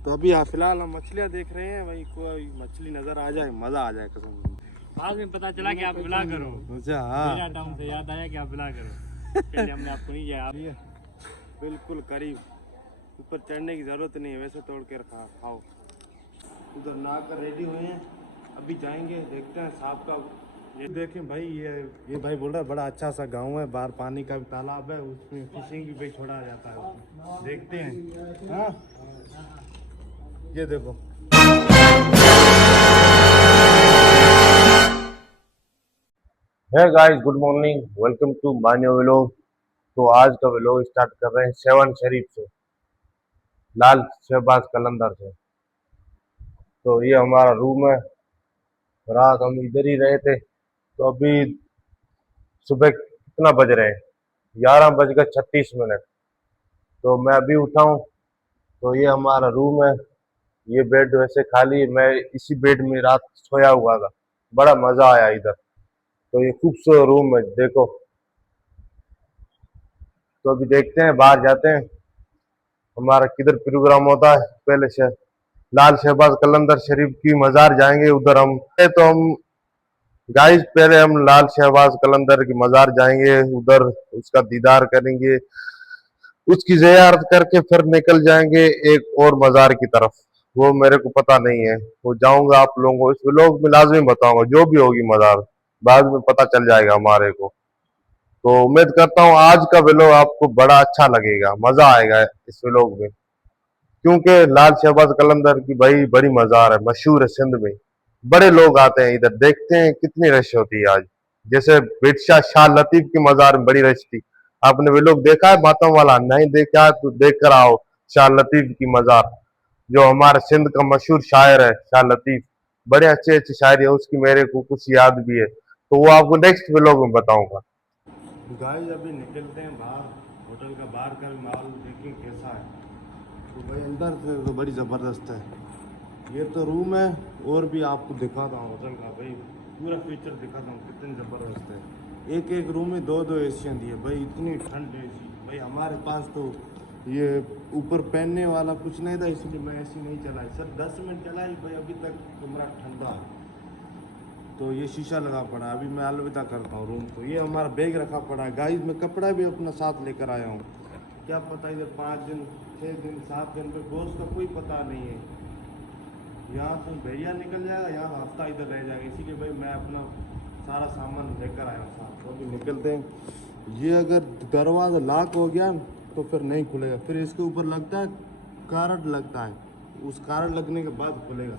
तो अभी फिलहाल हम मछलियाँ देख रहे हैं, भाई कोई मछली नजर आ जाए मजा आ जाए कसम। बाद में पता चला कि आप ब्लॉग करो। अच्छा हाँ, मेरा टाउन से याद आया कि आप ब्लॉग करो। पहले हमने आपको नहीं किया। बिल्कुल करीब, ऊपर चढ़ने की जरूरत नहीं है, वैसे तोड़ के रखा खाओ। उधर नहाकर रेडी हुए हैं, अभी जाएंगे देखते हैं सांप का। ये देखें भाई, ये भाई बोल रहा है बड़ा अच्छा सा गांव है, बाहर पानी का भी तालाब है, उसमें फिशिंग भी भाई छोड़ा जाता है, उसमें देखते हैं। हाँ ये देखो। Hey guys, good morning, welcome to my new vlog. तो आज का व्लॉग स्टार्ट कर रहे हैं सेवन शरीफ से, लाल शहबाज कलंदर से। तो ये हमारा रूम है, रात हम इधर ही रहे थे। तो अभी सुबह कितना बज रहे हैं, 11:36। तो मैं अभी उठा हूँ। तो ये हमारा रूम है, ये बेड वैसे खाली है, मैं इसी बेड में रात सोया हुआ था, बड़ा मजा आया इधर। तो ये खूबसूरत रूम है, देखो। तो अभी देखते हैं, बाहर जाते हैं, हमारा किधर प्रोग्राम होता है। पहले से लाल शहबाज कलंदर शरीफ की मजार जाएंगे, उधर हम तो हम गाइस पहले हम लाल शहबाज कलंदर की मजार जाएंगे, उधर उसका दीदार करेंगे, उसकी ज़ियारत करके फिर निकल जाएंगे एक और मजार की तरफ। वो मेरे को पता नहीं है, वो जाऊंगा, आप लोगों को इस व्लॉग में लाजमी बताऊंगा, जो भी होगी मजार बाद में पता चल जाएगा हमारे को। तो उम्मीद करता हूँ आज का व्लॉग आपको बड़ा अच्छा लगेगा, मजा आएगा इस व्लॉग में, क्योंकि लाल शहबाज कलंदर की भाई बड़ी मजार है, मशहूर है सिंध में, बड़े लोग आते हैं इधर। देखते हैं कितनी रश होती है आज। जैसे बिरशाह शाह लतीफ की मजार में बड़ी रश थी, आपने वे लोग देखा है बातों वाला? नहीं देखा तो देख कर आओ शाह लतीफ की मजार, जो हमारे सिंध का मशहूर शायर है शाह लतीफ। बड़े अच्छे अच्छे शायरी है उसकी, मेरे को कुछ याद भी है, तो वो आपको नेक्स्ट व्लॉग में बताऊंगा। गाइस अभी निकलते हैं बाहर, होटल का बाहर का भी माहौल देखें कैसा है। तो भाई अंदर से तो बड़ी ज़बरदस्त है। ये तो रूम है, और भी आपको दिखाता हूँ होटल का भाई पूरा फीचर दिखाता हूँ कितनी ज़बरदस्त है। एक एक रूम में दो दो एसियाँ दी है भाई, इतनी ठंड एसी भाई। हमारे पास तो ये ऊपर पहनने वाला कुछ नहीं था, इसलिए मैं एसी नहीं चलाई सर, 10 मिनट चलाई भाई, अभी तक कमरा ठंडा है। तो ये शीशा लगा पड़ा है, अभी मैं अलविदा करता हूँ रूम को। ये हमारा बैग रखा पड़ा है गाइस, मैं कपड़ा भी अपना साथ लेकर आया हूँ, क्या पता इधर 5 दिन 6 दिन 7 दिन पे गोश्त का कोई पता नहीं है। यहाँ से भैया निकल जाएगा, यहाँ हफ्ता इधर रह जाएगा, इसीलिए भाई मैं अपना सारा सामान लेकर आया हूँ साथ। तो अभी निकलते हैं। ये अगर दरवाज़ा लॉक हो गया तो फिर नहीं खुलेगा, फिर इसके ऊपर लगता है कार्ड लगता है, उस कार्ड लगने के बाद खुलेगा।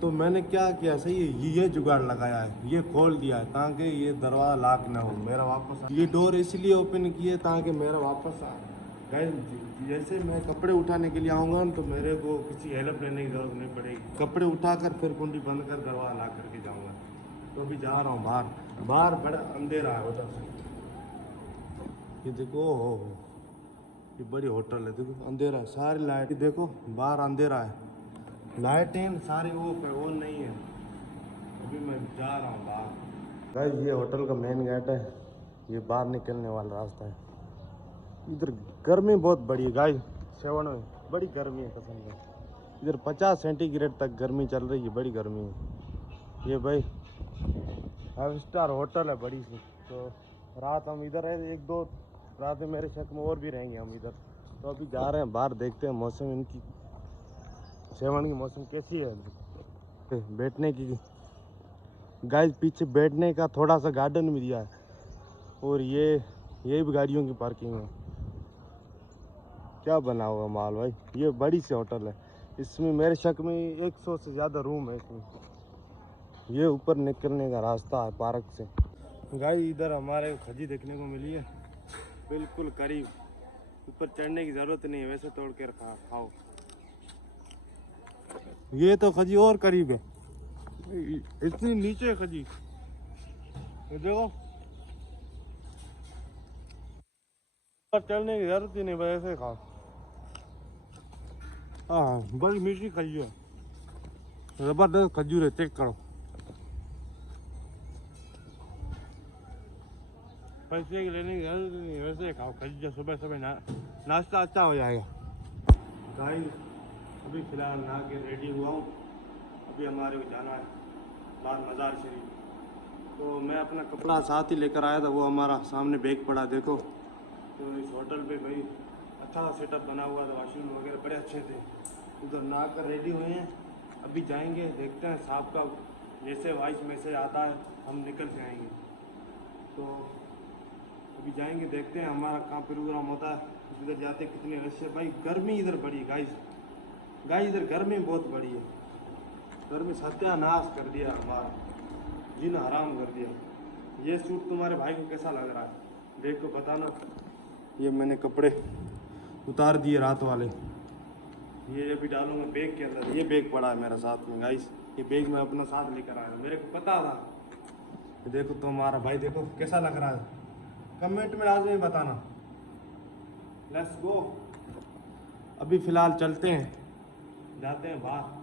तो मैंने क्या किया सही है, ये जुगाड़ लगाया है, ये खोल दिया है ताकि ये दरवाज़ा लॉक ना हो, मेरा वापस ये डोर इसलिए ओपन किए ताकि मेरा वापस आ गाइस। जैसे मैं कपड़े उठाने के लिए आऊँगा तो मेरे को किसी हेल्प लेने की ज़रूरत नहीं पड़ेगी, कपड़े उठाकर फिर कुंडी बंद कर दरवाज़ा लॉक करके जाऊँगा। तो अभी जा रहा हूँ बाहर, बाहर बड़ा अंधेरा है होटल से। ये देखो हो, ये बड़ी होटल है, देखो अंधेरा है, सारी लाइट देखो, बाहर अंधेरा है, लाइटें सारी ऑफ है, ऑन नहीं है। अभी मैं जा रहा हूँ बाहर गाइस, ये होटल का मेन गेट है, ये बाहर निकलने वाला रास्ता है। इधर गर्मी बहुत बड़ी है गाइस, सेवन में बड़ी गर्मी है कसम से, इधर 50 सेंटीग्रेड तक गर्मी चल रही है, बड़ी गर्मी है। ये भाई 5 स्टार होटल है बड़ी सी। तो रात हम इधर रहे, एक दो रातें मेरे शक में और भी रहेंगे हम इधर। तो अभी जा रहे हैं बाहर, देखते हैं मौसम इनकी, सेवन की मौसम कैसी है। बैठने की गाइस, पीछे बैठने का थोड़ा सा गार्डन भी दिया है, और ये भी गाड़ियों की पार्किंग है। क्या बना हुआ माल भाई, ये बड़ी सी होटल है, इसमें मेरे शक में 100 से ज़्यादा रूम है इसमें। ये ऊपर निकलने का रास्ता है पार्क से। गाइस इधर हमारे खजी देखने को मिली है, बिल्कुल करीब, ऊपर चढ़ने की ज़रूरत नहीं है, वैसे तोड़ के रखा खाओ। ये तो खजी और करीब है, इतनी नीचे खजी, ये देखो ऊपर चढ़ने की जरूरत ही नहीं, वैसे खाओ। हाँ बड़ी मीठी खजूर है, जबरदस्त खजूर है, चेक करो। पैसे की लेने की जरूरत नहीं, वैसे खाओ खजूर, सुबह सुबह नाश्ता अच्छा हो जाएगा। गाइस अभी फ़िलहाल नहा के रेडी हुआ हूँ। अभी हमारे को जाना है बाहर मज़ार शरीफ। तो मैं अपना कपड़ा साथ ही लेकर आया था, वो हमारा सामने बैग पड़ा देखो। तो इस होटल पे भाई अच्छा सा सेटअप बना हुआ था, वाशरूम वगैरह बड़े अच्छे थे। उधर नहा कर रेडी हुए हैं, अभी जाएंगे, देखते हैं साहब का जैसे वॉइस मैसेज आता है हम निकल के आएंगे। तो अभी जाएंगे, देखते हैं हमारा कहाँ प्रोग्राम होता है, इधर जाते कितने रश है। भाई गर्मी इधर बड़ी गाइस इधर गर्मी बहुत बड़ी है। गर्मी सत्यानाश कर दिया हमारा, जीना हराम कर दिया। ये सूट तुम्हारे भाई को कैसा लग रहा है देख को बताना। ये मैंने कपड़े उतार दिए रात वाले, ये अभी डालूंगा बैग के अंदर। ये बैग पड़ा है मेरा साथ में गाइस, ये बैग मैं अपना साथ लेकर आया, मेरे को पता था। ये देखो तुम्हारा भाई, देखो कैसा लग रहा है, कमेंट में लाजमी बताना। Let's go. अभी फ़िलहाल चलते हैं, जाते हैं बाहर।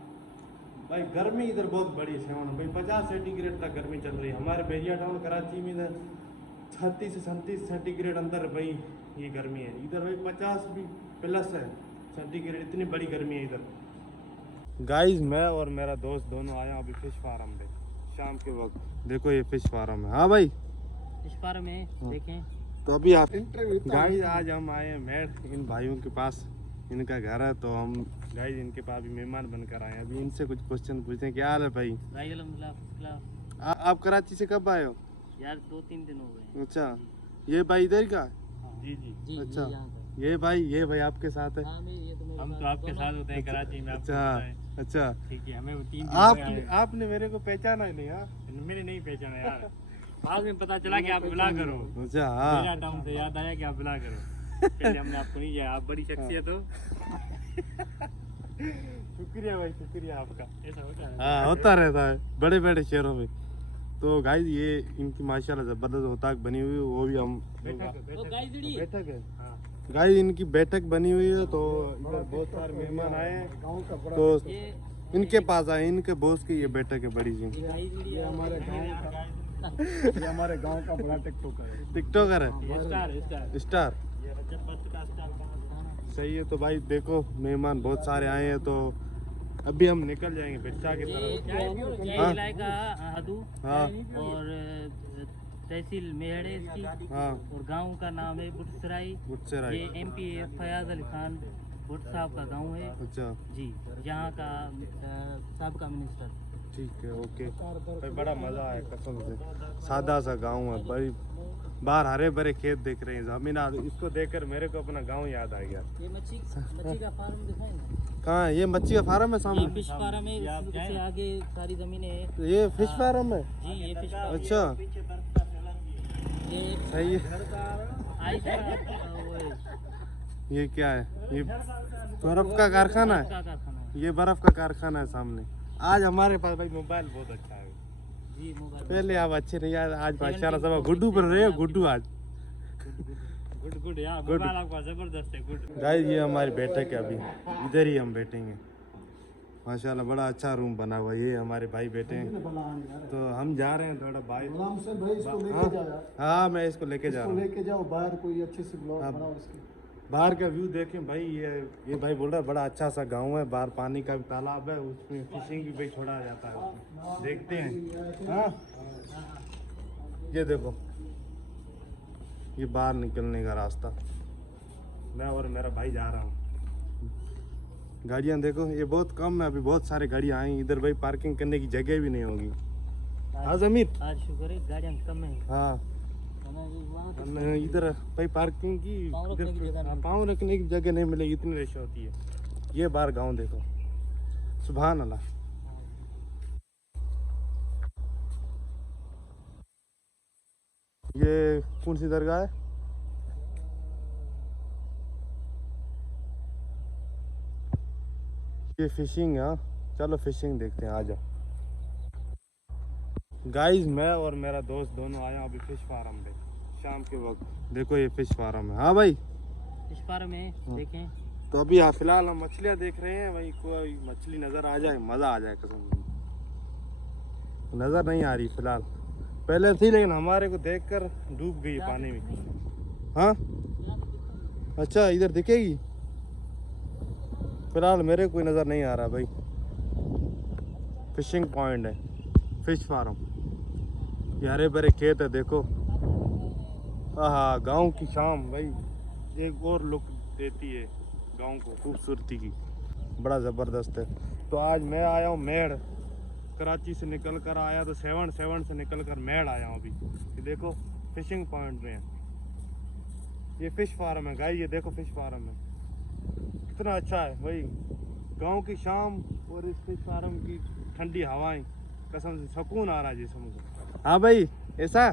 भाई गर्मी इधर बहुत बड़ी है भाई, 50 सेंटीग्रेड तक गर्मी चल रही है। हमारे बेरिया टाउन कराची में इधर 36 से 37 सेंटीग्रेड अंदर भाई ये गर्मी है। इधर भाई 50 भी प्लस है सेंटीग्रेड, इतनी बड़ी गर्मी है इधर। गाइस मैं और मेरा दोस्त दोनों आए अभी फिश फार्म पे शाम के वक्त। देखो ये फिश फार्म है। हाँ भाई फिश फार्म है, देखें। तो अभी आप गाइस आज हम आए हैं मेड इन भाइयों के पास, इनका घर है। तो हम गाइस इनके पास भी मेहमान बनकर आए हैं। अभी इनसे कुछ क्वेश्चन पूछते हैं। क्या हाल है भाई? भाई अल्हम्दुलिल्लाह फर्स्ट क्लास। आप कराची से कब आए हो? यार 2-3 दिन हो गए। अच्छा, ये भाई इधर का? जी जी जी। अच्छा, ये भाई आपके साथ है? हम तो आपके साथ होते हैं कराची में। अच्छा अच्छा, ठीक है। हमें वो 3 आपने मेरे को पहचाना ही नहीं? हाँ मैंने नहीं पहचाना यार, बाद में पता चला कि आप बुला करो। अच्छा हाँ, मेरा टाउन से याद आया कि आप बुला करो। पहले हमने आपको नहीं किया, आप बड़ी शख्सियत हो। शुक्रिया भाई, शुक्रिया आपका। ऐसा होता है। हाँ होता रहता है बड़े बड़े शहरों में। तो गाइस ये इनकी माशाल्लाह ज़बरदस्त होताक बनी हुई है, वो भी हम बैठक है। गाइस इनकी बैठक बनी हुई है। तो इधर बहुत सारे मेहमान आए हैं, तो इनके पास आए, इनके बॉस की ये बैठक है बड़ी सी। ये हमारे गांव का बड़ा टिकटॉकर है, स्टार। सही है। तो भाई देखो मेहमान बहुत सारे आए हैं, तो अभी हम निकल जाएंगे बिरसा की तरफ। जिला का हादू हाँ और तहसील मेहड़े इसकी, हाँ, और गांव का नाम है बुटसराई। बुटसराई। ये MP फयाज अली खान भुट्ट साहब का गांव है अच्छा जी, यहाँ का साबिका मिनिस्टर। ठीक है, ओके भाई। बड़ा मज़ा आया कसम से। सादा सा गांव है भाई, बाहर हरे भरे खेत देख रहे हैं, जमीन। इसको देखकर मेरे को अपना गांव याद आ गया। ये मच्छी का फार्म दिखाएंगे। कहाँ है ये? मच्छी का फार्म है सामने? फिश फार्म है, इससे आगे सारी जमीनें हैं। ये फिश फार्म है? जी ये फिश फार्म। अच्छा ये सही है। ये क्या है? ये बर्फ का कारखाना है? ये बर्फ का कारखाना है सामने। आज हमारे पास भाई मोबाइल बहुत अच्छा है जी, मोबाइल पहले आप अच्छे नहीं यार, आज माशाल्लाह सब गुड्डू पर रहे हो। गुड्डू आज गुड यार, मोबाइल आपका जबरदस्त है। गुड गाइस ये हमारी बैठक है, अभी इधर ही हम बैठेंगे। माशाल्लाह बड़ा अच्छा रूम बना हुआ है। ये हमारे भाई बैठे हैं, तो हम जा रहे हैं थोड़ा भाई। हाँ मैं इसको लेके जा रहा हूँ। लेके जाओ बाहर, कोई अच्छे से ब्लॉग बनाओ इसके। बाहर का व्यू देखें भाई। ये भाई बोल रहा है बड़ा अच्छा सा गांव है, बाहर पानी का भी तालाब है, उसमें फिशिंग भी भाई छोड़ा जाता है उसमें। देखते हैं। हाँ ये देखो, ये बाहर निकलने का रास्ता। मैं और मेरा भाई जा रहा हूँ। गाड़ियाँ देखो ये बहुत कम है, अभी बहुत सारी गाड़ियाँ आई इधर भाई, पार्किंग करने की जगह भी नहीं होगी। हाँ जमीर, आज शुक्र है गाड़ियाँ कम है। हाँ इधर भाई पार्किंग की पाँव रखने की जगह नहीं मिलेगी, इतनी रश होती है। ये बाहर गांव देखो, सुभान अल्लाह। ये कौन सी दरगाह है? ये फिशिंग है। चलो फिशिंग देखते हैं, आ जाओ। गाइस मैं और मेरा दोस्त दोनों आए अभी फिश फार्म पे शाम के वक्त। देखो ये फिश फार्म है। हाँ भाई फिश फार्म है, देखें। तो अभी फिलहाल हम मछलियाँ देख रहे हैं भाई, कोई मछली नज़र आ जाए मज़ा आ जाए कसम से। नज़र नहीं आ रही फिलहाल, पहले थी लेकिन हमारे को देखकर डूब गई पानी में। हाँ अच्छा इधर दिखेगी। फिलहाल मेरे कोई नज़र नहीं आ रहा भाई। फिशिंग पॉइंट है, फिश फार्म, ये हरे भरे खेत है देखो। हाँ, गांव की शाम भाई एक और लुक देती है गांव को, खूबसूरती की, बड़ा ज़बरदस्त है। तो आज मैं आया हूँ मेड़, कराची से निकल कर आया तो 7 से निकल कर मेड़ आया हूँ अभी। ये देखो फिशिंग पॉइंट में है, ये फिश फार्म है गाइस, ये देखो फिश फार्म है, कितना अच्छा है भाई। गांव की शाम और इस फिश फार्म की ठंडी हवाएं, कसम से सुकून आ रहा है जैसे मुझे। हाँ भाई ऐसा